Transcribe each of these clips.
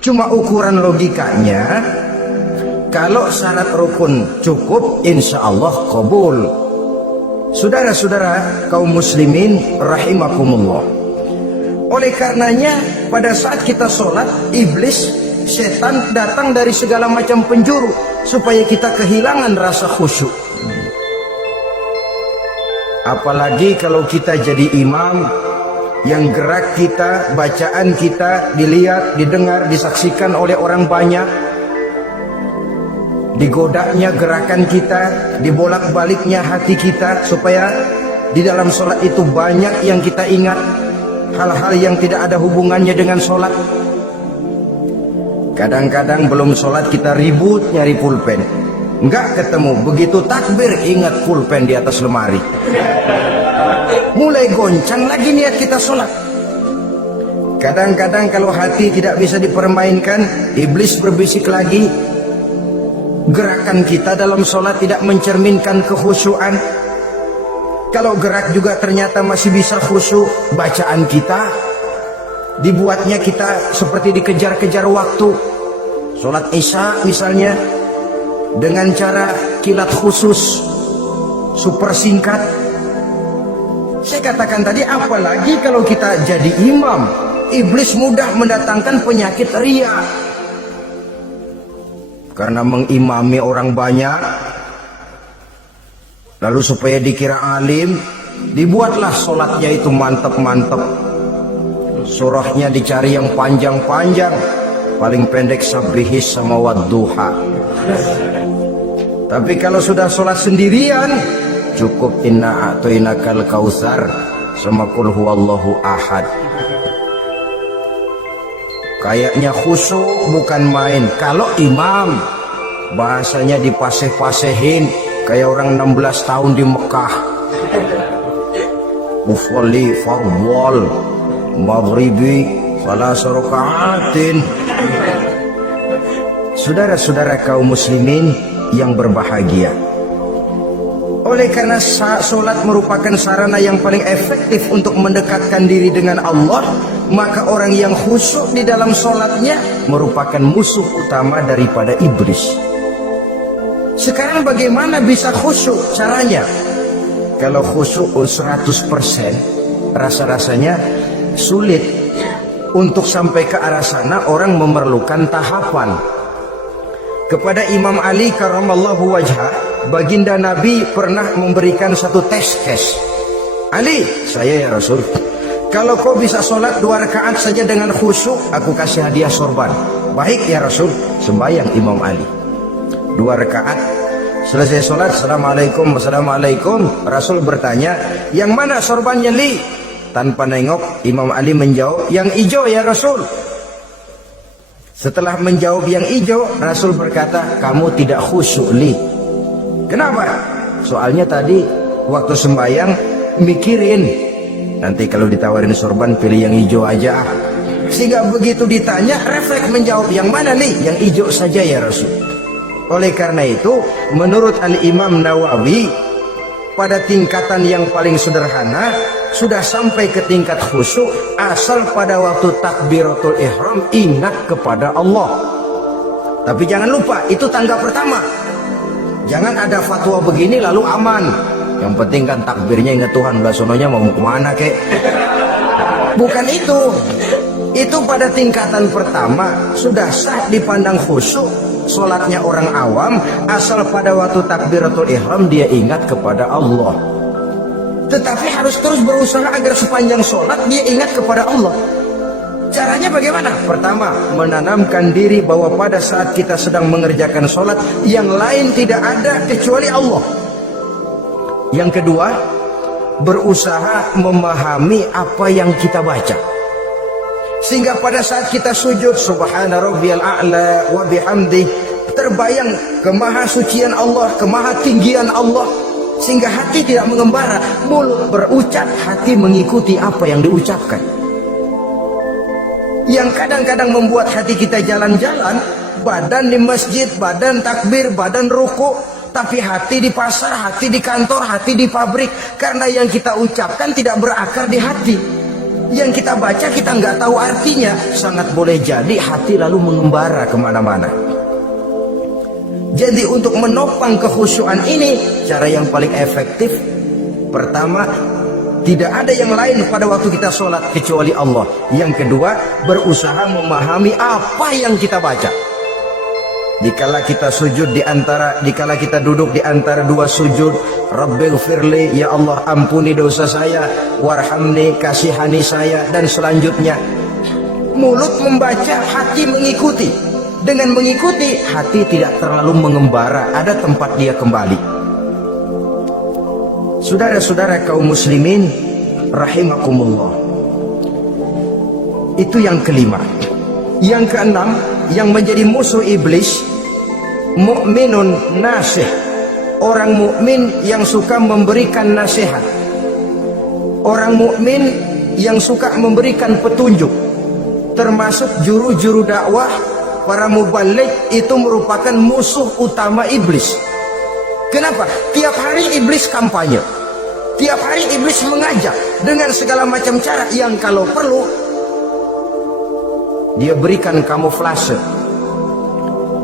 Cuma ukuran logikanya, kalau syarat rukun cukup, insya Allah qabul. Saudara-saudara kaum muslimin rahimakumullah, oleh karenanya pada saat kita sholat, iblis, setan datang dari segala macam penjuru supaya kita kehilangan rasa khusyuk. Apalagi kalau kita jadi imam yang gerak kita, bacaan kita dilihat, didengar, disaksikan oleh orang banyak, digodanya gerakan kita, dibolak-baliknya hati kita, supaya di dalam sholat itu banyak yang kita ingat, hal-hal yang tidak ada hubungannya dengan sholat. Kadang-kadang belum sholat kita ribut nyari pulpen, nggak ketemu, begitu takbir ingat pulpen di atas lemari, mulai goncang lagi niat kita sholat. Kadang-kadang kalau hati tidak bisa dipermainkan, iblis berbisik lagi, gerakan kita dalam sholat tidak mencerminkan kekhusyuan. Kalau gerak juga ternyata masih bisa khusyuk, bacaan kita dibuatnya kita seperti dikejar-kejar waktu. Sholat isya misalnya dengan cara kilat khusus, super singkat. Saya katakan tadi, apalagi kalau kita jadi imam, iblis mudah mendatangkan penyakit riya. Karena mengimami orang banyak, lalu supaya dikira alim, dibuatlah sholatnya itu mantap-mantap. Surahnya dicari yang panjang-panjang, paling pendek sabbihis sama wadduha. Tapi kalau sudah sholat sendirian, cukup inna a'tainakal kautsar sama qul huwallahu ahad. Kayaknya khusyuk bukan main. Kalau imam, bahasanya dipaseh-pasehin kayak orang 16 tahun di Mekah. Ufolli fardwal maghribi salasa raka'atin. Saudara-saudara kaum muslimin yang berbahagia, oleh karena sholat merupakan sarana yang paling efektif untuk mendekatkan diri dengan Allah, maka orang yang khusyuk di dalam sholatnya merupakan musuh utama daripada iblis. Sekarang bagaimana bisa khusyuk caranya? Kalau khusyuk 100%, rasa-rasanya sulit. Untuk sampai ke arah sana orang memerlukan tahapan. Kepada Imam Ali karramallahu wajhah, baginda Nabi pernah memberikan satu tes. Ali, saya ya Rasul, kalau kau bisa sholat 2 rakaat saja dengan khusyuk, aku kasih hadiah sorban. Baik ya Rasul. Sembahyang Imam Ali 2 rakaat, selesai sholat, assalamualaikum, assalamualaikum. Rasul bertanya, yang mana sorbannya Li? Tanpa nengok, Imam Ali menjawab, yang hijau ya Rasul. Setelah menjawab yang hijau, Rasul berkata, kamu tidak khusyuk Li. Kenapa? Soalnya tadi waktu sembahyang mikirin, nanti kalau ditawarin sorban pilih yang hijau aja. Sehingga begitu ditanya, refleks menjawab, yang mana Li? Yang hijau saja ya Rasul. Oleh karena itu, menurut Al-Imam Nawawi, pada tingkatan yang paling sederhana, sudah sampai ke tingkat khusyuk asal pada waktu takbiratul ihram ingat kepada Allah. Tapi jangan lupa, itu tangga pertama. Jangan ada fatwa begini lalu aman, yang penting kan takbirnya ingat Tuhan, lah sononya mau kemana kek. Bukan itu. Itu pada tingkatan pertama sudah sah dipandang khusyuk sholatnya orang awam, asal pada waktu takbiratul ihram dia ingat kepada Allah. Tetapi harus terus berusaha agar sepanjang sholat dia ingat kepada Allah. Caranya bagaimana? Pertama, menanamkan diri bahwa pada saat kita sedang mengerjakan sholat, yang lain tidak ada kecuali Allah. Yang kedua, berusaha memahami apa yang kita baca, sehingga pada saat kita sujud, subhana rabbiyal a'la wa bihamdi, terbayang kemahasucian Allah, kemahatinggian Allah, sehingga hati tidak mengembara, mulut berucap, hati mengikuti apa yang diucapkan. Yang kadang-kadang membuat hati kita jalan-jalan, badan di masjid, badan takbir, badan ruku, tapi hati di pasar, hati di kantor, hati di pabrik, karena yang kita ucapkan tidak berakar di hati. Yang kita baca kita nggak tahu artinya, sangat boleh jadi hati lalu mengembara kemana-mana. Jadi untuk menopang kekhusyuan ini, cara yang paling efektif, pertama, tidak ada yang lain pada waktu kita sholat kecuali Allah. Yang kedua, berusaha memahami apa yang kita baca. Dikala kita sujud dikala kita duduk di antara dua sujud, Rabbighfirli, ya Allah ampuni dosa saya, warhamni, kasihani saya, dan selanjutnya. Mulut membaca, hati mengikuti. Dengan mengikuti, hati tidak terlalu mengembara, ada tempat dia kembali. Saudara-saudara kaum muslimin rahimakumullah. Itu yang kelima. Yang keenam, yang menjadi musuh iblis, mukminun nasih, orang mukmin yang suka memberikan nasihat, orang mukmin yang suka memberikan petunjuk, termasuk juru-juru dakwah, para mubaligh. Itu merupakan musuh utama iblis. Kenapa? Tiap hari iblis kampanye, tiap hari iblis mengajak dengan segala macam cara yang kalau perlu dia berikan kamuflase,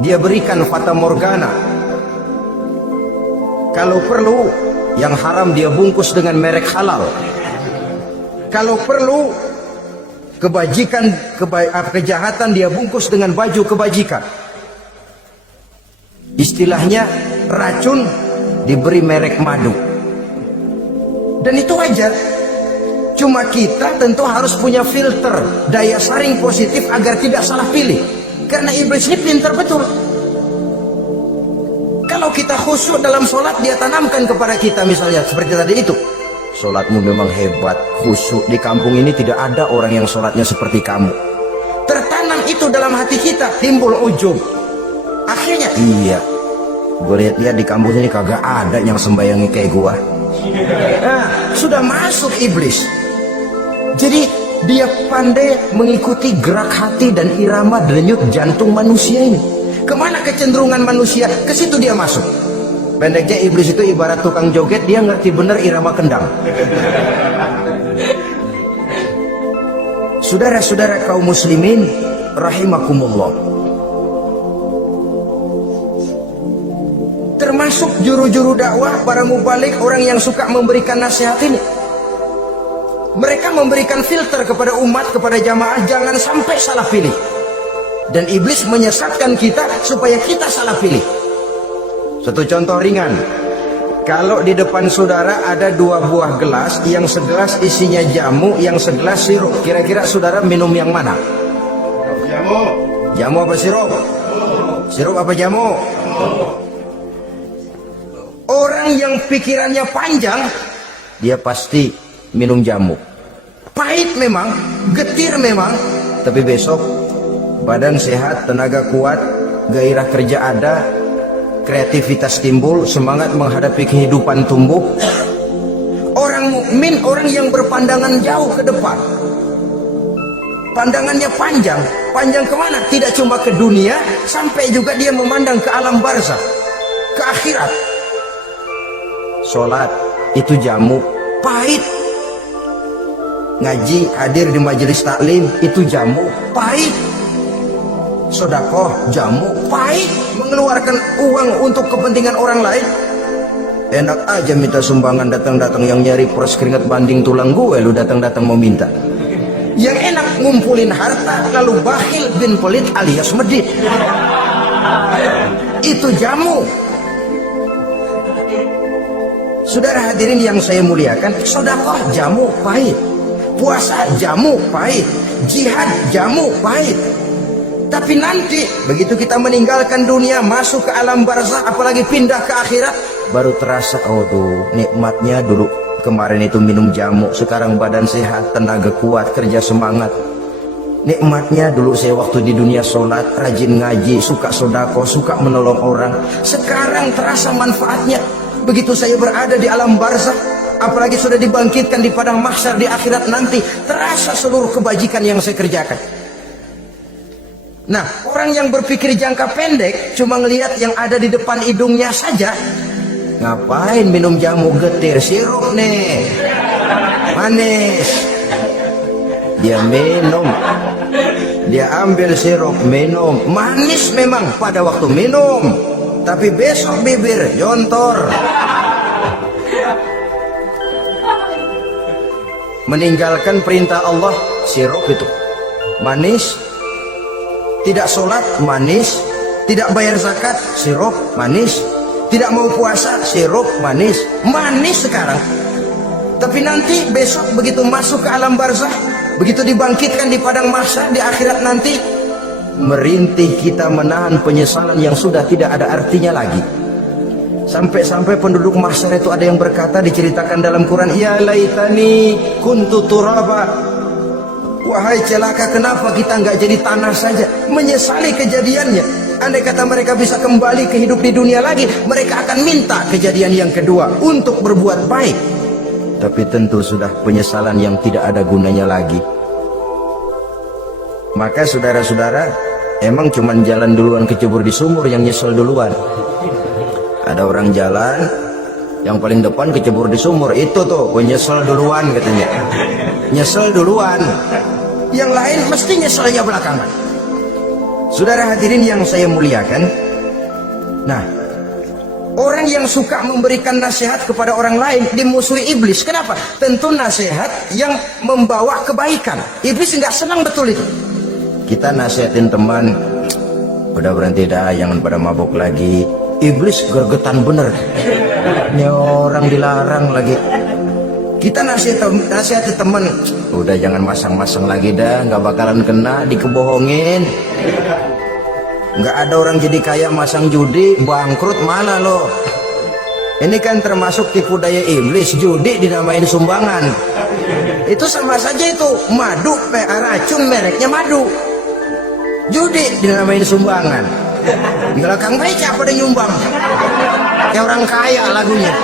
dia berikan fata morgana. Kalau perlu yang haram dia bungkus dengan merek halal. Kalau perlu kejahatan dia bungkus dengan baju kebajikan. Istilahnya racun diberi merek madu. Dan itu wajar. Cuma kita tentu harus punya filter, daya saring positif agar tidak salah pilih. Karena iblis ini pintar betul. Kalau kita khusyuk dalam sholat, dia tanamkan kepada kita misalnya seperti tadi itu, sholatmu memang hebat, khusyuk. Di kampung ini tidak ada orang yang sholatnya seperti kamu. Tertanam itu dalam hati kita, timbul ujub. Akhirnya, iya, gue lihat-lihat di kampung ini kagak ada yang sembayangi kayak gua. Nah, sudah masuk iblis. Jadi dia pandai mengikuti gerak hati dan irama denyut jantung manusia ini. Kemana kecenderungan manusia, ke situ dia masuk. Pendeknya iblis itu ibarat tukang joget, dia ngerti bener irama kendang. Saudara-saudara kaum muslimin rahimakumullah, termasuk juru-juru dakwah, para mubaligh, orang yang suka memberikan nasihat ini. Mereka memberikan filter kepada umat, kepada jamaah, jangan sampai salah pilih. Dan iblis menyesatkan kita supaya kita salah pilih. Satu contoh ringan, kalau di depan saudara ada dua buah gelas, yang segelas isinya jamu, yang segelas sirup, kira-kira saudara minum yang mana? Jamu. Jamu apa sirup? Sirup apa jamu? Orang yang pikirannya panjang, dia pasti minum jamu. Pahit memang, getir memang, tapi besok badan sehat, tenaga kuat, gairah kerja ada, kreativitas timbul, semangat menghadapi kehidupan tumbuh. Orang mukmin, orang yang berpandangan jauh ke depan, pandangannya panjang. Panjang kemana? Tidak cuma ke dunia, sampai juga dia memandang ke alam barzakh, ke akhirat. Sholat itu jamu, pahit. Ngaji, hadir di majelis taklim, itu jamu, pahit. Sedekah, jamu, pahit. Mengeluarkan uang untuk kepentingan orang lain, enak aja minta sumbangan, datang-datang yang nyari pers keringat banding tulang gue, lu datang-datang mau minta. Yang enak ngumpulin harta, lalu bakhil bin pelit alias medit. Itu jamu. Saudara hadirin yang saya muliakan, sedekah jamu, pahit. Puasa jamu, pahit. Jihad jamu, pahit. Tapi nanti begitu kita meninggalkan dunia, masuk ke alam barzakh, apalagi pindah ke akhirat, baru terasa, oh tuh nikmatnya dulu kemarin itu minum jamu, sekarang badan sehat, tenaga kuat, kerja semangat. Nikmatnya dulu saya waktu di dunia sholat, rajin ngaji, suka sedekah, suka menolong orang. Sekarang terasa manfaatnya begitu saya berada di alam barzakh, apalagi sudah dibangkitkan di padang mahsyar di akhirat nanti, terasa seluruh kebajikan yang saya kerjakan. Nah, orang yang berpikir jangka pendek cuma ngelihat yang ada di depan hidungnya saja. Ngapain minum jamu getir, sirup nih, manis. dia minum. Dia ambil sirup, minum. Manis memang pada waktu minum, tapi besok bibir jontor. Meninggalkan perintah Allah, sirup itu manis. Tidak sholat, manis. Tidak bayar zakat, sirup, manis. Tidak mau puasa, sirup, manis. Manis sekarang. Tapi nanti besok begitu masuk ke alam barzah, begitu dibangkitkan di padang mahsyar di akhirat nanti, merintih kita menahan penyesalan yang sudah tidak ada artinya lagi. Sampai-sampai penduduk mahsyar itu ada yang berkata, diceritakan dalam Quran, ya laitani kuntu turaba, wahai celaka, kenapa kita nggak jadi tanah saja. Menyesali kejadiannya. Andai kata mereka bisa kembali ke hidup di dunia lagi, mereka akan minta kejadian yang kedua untuk berbuat baik. Tapi tentu sudah penyesalan yang tidak ada gunanya lagi. Maka saudara-saudara, emang cuman jalan duluan kecebur di sumur yang nyesel duluan. Ada orang jalan, yang paling depan kecebur di sumur, itu tuh penyesal duluan katanya. Nyesel duluan. Yang lain mesti nyeselnya belakangan. Saudara hadirin yang saya muliakan, nah, orang yang suka memberikan nasihat kepada orang lain dimusuhi iblis. Kenapa? Tentu nasihat yang membawa kebaikan. Iblis nggak senang betul itu. Kita nasihatin teman, udah berhenti dah, jangan pada mabuk lagi. Iblis gergetan bener. Ini orang dilarang lagi. Kita nasihati teman, udah jangan masang-masang lagi dah, nggak bakalan kena, dikebohongin. Nggak ada orang jadi kaya masang judi, bangkrut malah loh. Ini kan termasuk tipu daya iblis, judi dinamain sumbangan. Itu sama saja itu madu, racun mereknya madu. Judi dinamain sumbangan. Di belakang meja pada nyumbang. Kayak orang kaya lagunya.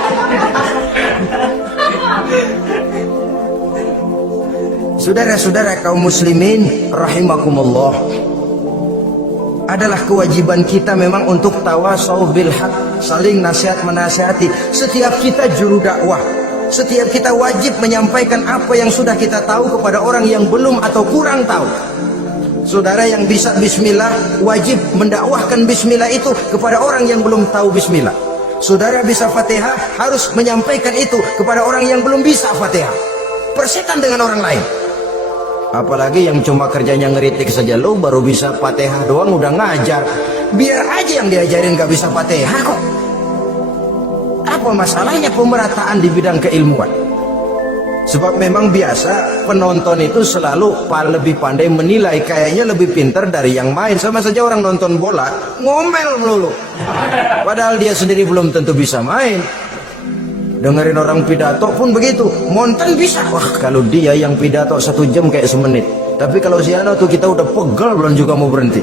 Saudara-saudara kaum muslimin rahimakumullah, adalah kewajiban kita memang untuk tawasau bil haq, saling nasihat menasihati. Setiap kita juru dakwah, setiap kita wajib menyampaikan apa yang sudah kita tahu kepada orang yang belum atau kurang tahu. Saudara yang bisa bismillah wajib mendakwahkan bismillah itu kepada orang yang belum tahu bismillah. Saudara bisa Fatihah harus menyampaikan itu kepada orang yang belum bisa Fatihah. Persetan dengan orang lain. Apalagi yang cuma kerjanya ngeritik saja, lo baru bisa Fatihah doang udah ngajar. Biar aja yang diajarin gak bisa Fatihah kok. Apa masalahnya pemerataan di bidang keilmuan? Sebab memang biasa penonton itu selalu lebih pandai menilai, kayaknya lebih pintar dari yang main. Sama saja orang nonton bola ngomel melulu, padahal dia sendiri belum tentu bisa main. Dengerin orang pidato pun begitu, monten bisa. Wah, kalau dia yang pidato 1 jam kayak semenit. Tapi kalau si Ana tuh kita udah pegel belum juga mau berhenti.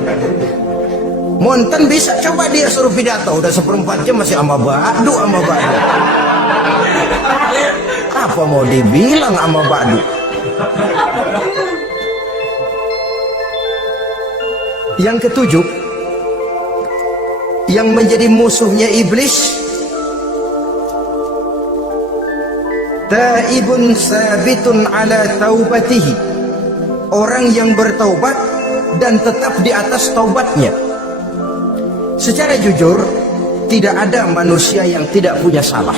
Monten bisa, coba dia suruh pidato udah 1/4 jam masih ama badu. Apa mau dibilang ama badu? Yang ketujuh, yang menjadi musuhnya iblis, taibun sabitun ala taubatihi, orang yang bertaubat dan tetap di atas taubatnya. Secara jujur, tidak ada manusia yang tidak punya salah.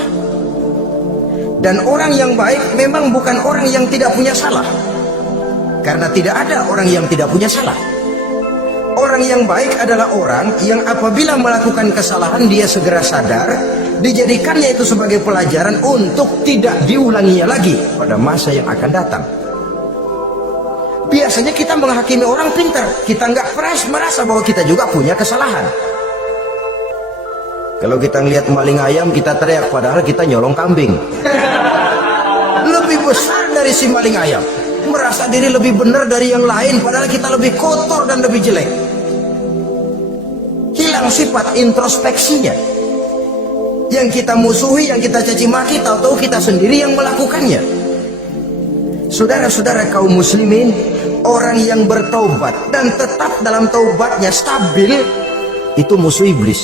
Dan orang yang baik memang bukan orang yang tidak punya salah, karena tidak ada orang yang tidak punya salah. Orang yang baik adalah orang yang apabila melakukan kesalahan dia segera sadar, dijadikannya itu sebagai pelajaran untuk tidak diulanginya lagi pada masa yang akan datang. Biasanya kita menghakimi orang pintar, kita nggak pernah merasa bahwa kita juga punya kesalahan. Kalau kita ngelihat maling ayam kita teriak, padahal kita nyolong kambing. Lebih besar dari si maling ayam, merasa diri lebih benar dari yang lain, padahal kita lebih kotor dan lebih jelek. Hilang sifat introspeksinya. Yang kita musuhi, yang kita caci maki, tahu-tahu kita sendiri yang melakukannya. Saudara-saudara kaum muslimin, orang yang bertaubat dan tetap dalam taubatnya stabil, itu musuh iblis.